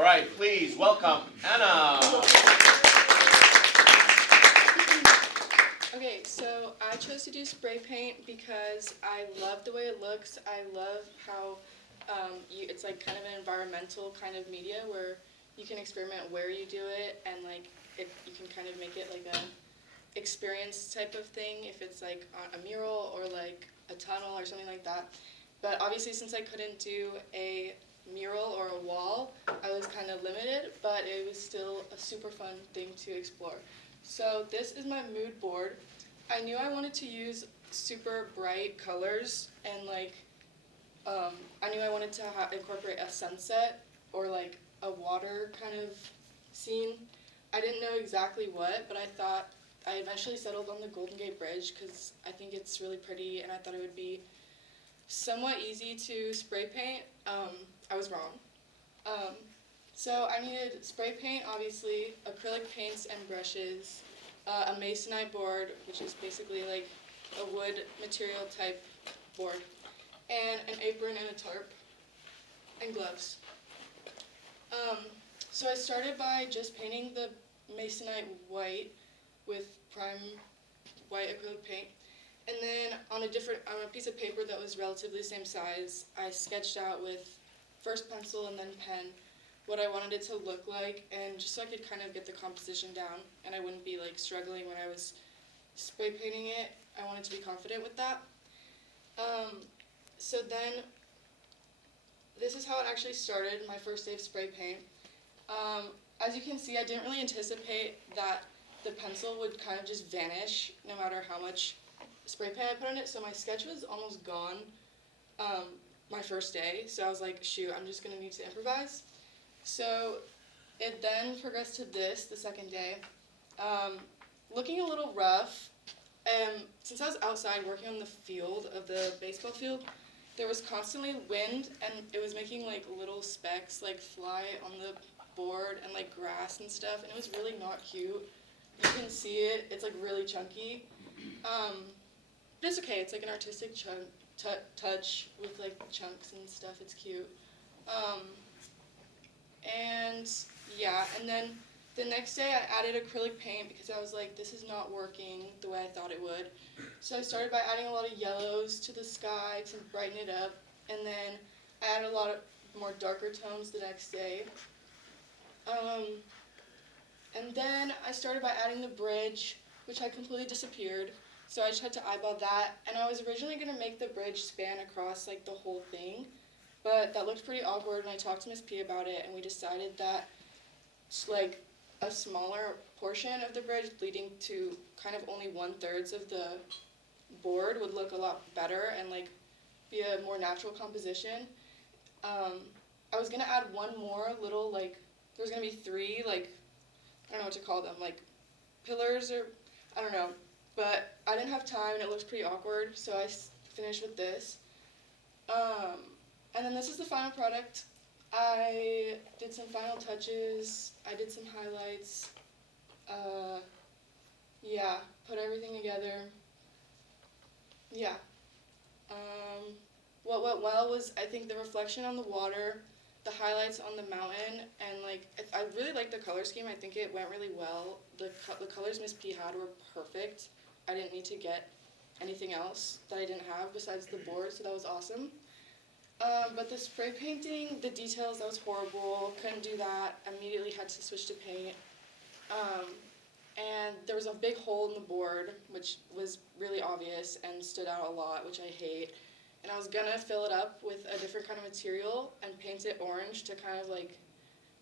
All right, please welcome Anna. Okay, so I chose to do spray paint because I love the way it looks. I love how it's like kind of an environmental kind of media where you can experiment where you do it, and like you can kind of make it like a experience type of thing if it's like on a mural or like a tunnel or something like that. But obviously, since I couldn't do a mural or a wall, I was kind of limited, but it was still a super fun thing to explore. So this is my mood board. I knew I wanted to use super bright colors, and like I knew I wanted to incorporate a sunset or like a water kind of scene. I didn't know exactly what, but I thought I eventually settled on the Golden Gate Bridge because I think it's really pretty, and I thought it would be somewhat easy to spray paint. I was wrong. So I needed spray paint, obviously, acrylic paints and brushes, a masonite board, which is basically like a wood material type board, and an apron and a tarp, and gloves. So I started by just painting the masonite white with prime white acrylic paint, and then on a piece of paper that was relatively the same size, I sketched out with first pencil and then pen what I wanted it to look like, and just so I could kind of get the composition down and I wouldn't be like struggling when I was spray painting it. I wanted to be confident with that. So then this is how it actually started, my first day of spray paint. As you can see, I didn't really anticipate that the pencil would kind of just vanish no matter how much spray paint I put on it, so my sketch was almost gone my first day, so I was like, shoot, I'm just going to need to improvise. So it then progressed to this, the second day. Looking a little rough, since I was outside working on the field of the baseball field, there was constantly wind, and it was making like little specks like fly on the board and like grass and stuff, and it was really not cute. You can see it, it's like really chunky. But it's okay, it's like an artistic touch with like chunks and stuff, it's cute. And yeah, and then the next day I added acrylic paint because I was like, this is not working the way I thought it would. So I started by adding a lot of yellows to the sky to brighten it up, and then I added a lot of more darker tones the next day. And then I started by adding the bridge, which had completely disappeared. So I just had to eyeball that, and I was originally going to make the bridge span across like the whole thing, but that looked pretty awkward, and I talked to Miss P about it, and we decided that like a smaller portion of the bridge leading to kind of only 1/3 of the board would look a lot better and like be a more natural composition. I was going to add one more little like, there was going to be 3 like, I don't know what to call them, like pillars or, I don't know, but I didn't have time and it looks pretty awkward, so I finished with this. And then this is the final product. I did some final touches, I did some highlights, yeah, put everything together. Yeah. What went well was, I think, the reflection on the water, the highlights on the mountain, and like I really liked the color scheme. I think it went really well. The colors Miss P had were perfect. I didn't need to get anything else that I didn't have besides the board, so that was awesome. But the spray painting, the details, that was horrible. Couldn't do that. Immediately had to switch to paint. And there was a big hole in the board, which was really obvious and stood out a lot, which I hate. And I was gonna fill it up with a different kind of material and paint it orange to kind of like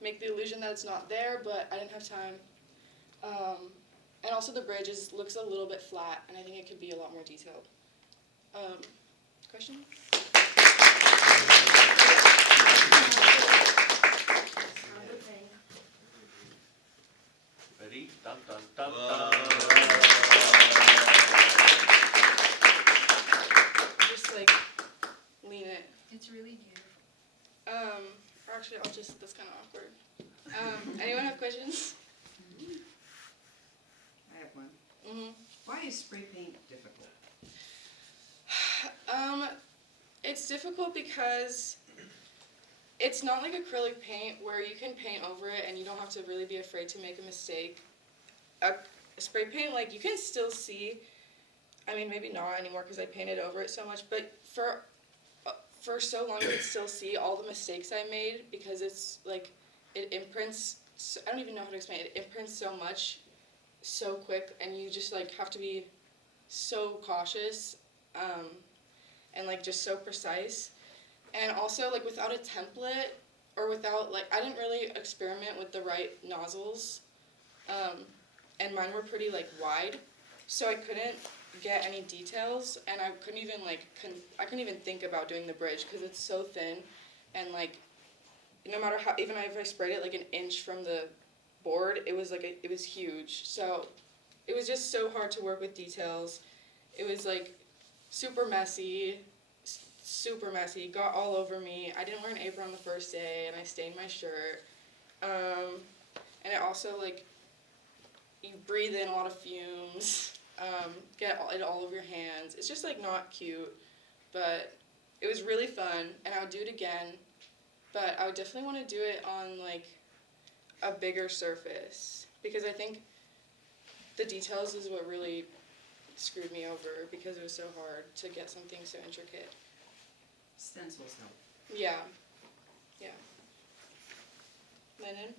make the illusion that it's not there, but I didn't have time. And also the bridge looks a little bit flat, and I think it could be a lot more detailed. Question? Ready? Dun, dun, dun, dun. Just like lean it. It's really beautiful. Or actually, that's kind of awkward. Anyone have questions? I have one. Mm-hmm. Why is spray paint difficult? It's difficult because it's not like acrylic paint where you can paint over it and you don't have to really be afraid to make a mistake. A spray paint, like, you can still see, I mean, maybe not anymore because I painted over it so much, but for so long you can still see all the mistakes I made because it's, like, it imprints, I don't even know how to explain it, it imprints so much, so quick, and you just, like, have to be so cautious, and, like, just so precise. And also, like, without a template, or without, like, I didn't really experiment with the right nozzles, and mine were pretty, like, wide, so I couldn't get any details, and I couldn't even, like, I couldn't even think about doing the bridge, because it's so thin, and, like, no matter how, even if I sprayed it, like, an inch from the board, it was, like, it was huge, so it was just so hard to work with details. It was, like, super messy, got all over me. I didn't wear an apron on the first day, and I stained my shirt. And it also, like, you breathe in a lot of fumes, get it all over your hands. It's just, like, not cute, but it was really fun, and I would do it again, but I would definitely want to do it on, like, a bigger surface, because I think the details is what really screwed me over, because it was so hard to get something so intricate. Stencils help. Yeah. Lennon?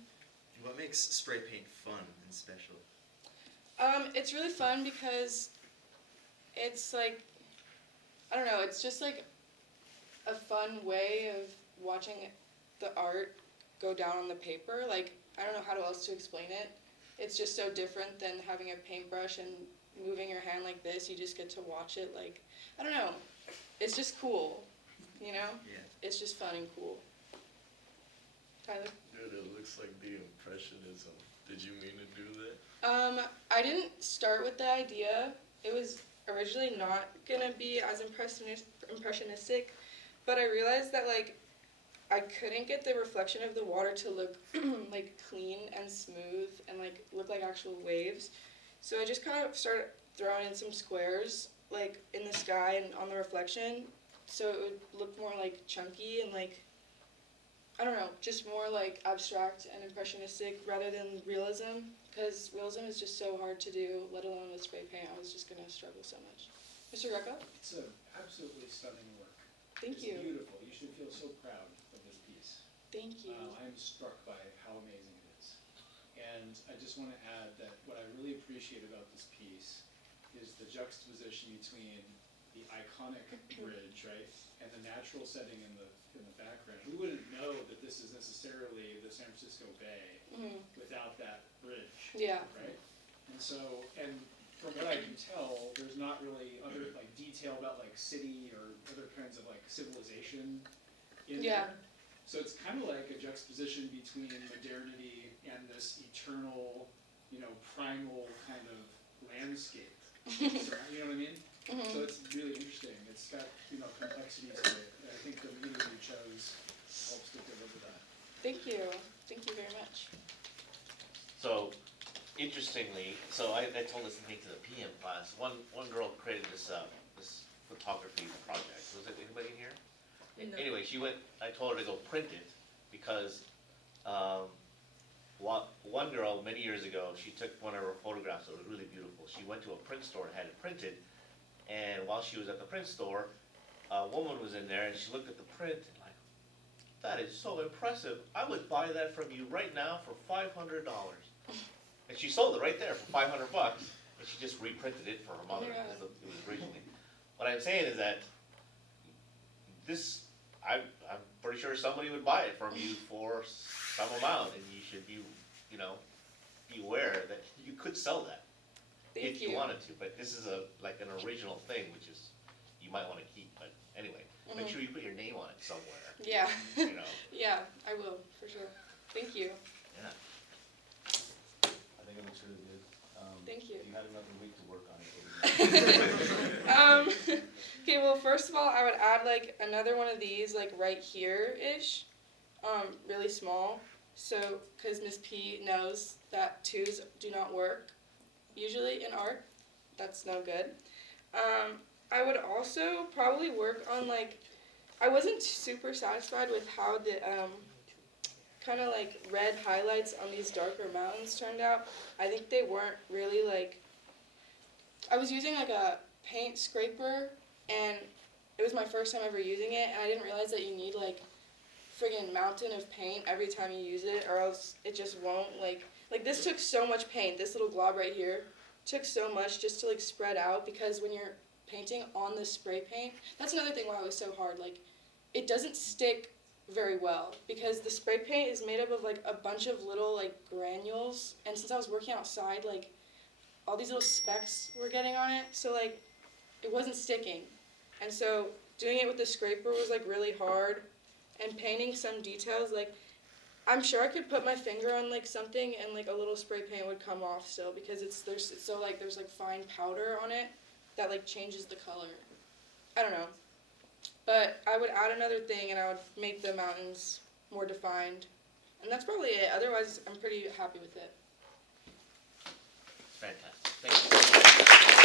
What makes spray paint fun and special? It's really fun because it's like, I don't know, it's just like a fun way of watching the art go down on the paper. Like, I don't know how else to explain it. It's just so different than having a paintbrush and moving your hand like this. You just get to watch it, like, I don't know. It's just cool, you know? Yeah. It's just fun and cool. Tyler? Dude, it looks like the Impressionism. Did you mean to do that? I didn't start with the idea. It was originally not gonna be as impressionistic, but I realized that, like, I couldn't get the reflection of the water to look like clean and smooth and, like, look like actual waves. So I just kind of started throwing in some squares, like, in the sky and on the reflection, so it would look more, like, chunky and, like, I don't know, just more, like, abstract and impressionistic rather than realism, because realism is just so hard to do, let alone with spray paint. I was just going to struggle so much. Mr. Greco? It's an absolutely stunning work. Thank It's you. beautiful. You should feel so proud of this piece. Thank you. I'm struck by how amazing it is. And I just want to add that what I really appreciate about this piece is the juxtaposition between the iconic bridge, right, and the natural setting in the background. We wouldn't know that this is necessarily the San Francisco Bay without that bridge. Yeah. Right? And so, and from what I can tell, there's not really other, like, detail about, like, city or other kinds of, like, civilization in there. So it's kind of like a juxtaposition between modernity and this eternal, you know, primal kind of landscape. So, you know what I mean? So it's really interesting. It's got, you know, complexity to it. I think the medium you chose helps to deliver that. Thank you. Thank you very much. So, interestingly, I told this thing to the PM class. One girl created this photography project. Was it anybody in here? No. Anyway, I told her to go print it because one girl many years ago, she took one of her photographs that was really beautiful. She went to a print store and had it printed, and while she was at the print store, a woman was in there and she looked at the print and like, that is so impressive. I would buy that from you right now for $500. And she sold it right there for $500, and she just reprinted it for her mother. Yeah. It was originally. What I'm saying is that this, I'm pretty sure somebody would buy it from you for some amount, and you should be, you know, be aware that you could sell that if you wanted to. But this is like an original thing, which is you might want to keep. But anyway, make sure you put your name on it somewhere. Yeah. You know. Yeah, I will, for sure. Thank you. Yeah. I think it looks really good. Thank you. If you had another week to work on it, Okay, well, first of all, I would add, like, another one of these, like, right here-ish, really small, so, because Miss P knows that 2s do not work, usually, in art. That's no good. I would also probably work on, like, I wasn't super satisfied with how the kind of like red highlights on these darker mountains turned out. I think they weren't really like, I was using like a paint scraper, and it was my first time ever using it, and I didn't realize that you need like friggin' mountain of paint every time you use it, or else it just won't like this took so much paint. This little glob right here took so much just to like spread out, because when you're painting on the spray paint, that's another thing why it was so hard. Like, it doesn't stick very well because the spray paint is made up of like a bunch of little like granules, and since I was working outside, like all these little specks were getting on it, so like it wasn't sticking. And so doing it with the scraper was like really hard, and painting some details, like I'm sure I could put my finger on like something and like a little spray paint would come off still, because it's so like there's like fine powder on it that like changes the color. I don't know. But I would add another thing and I would make the mountains more defined. And that's probably it. Otherwise, I'm pretty happy with it. Fantastic. Thank you.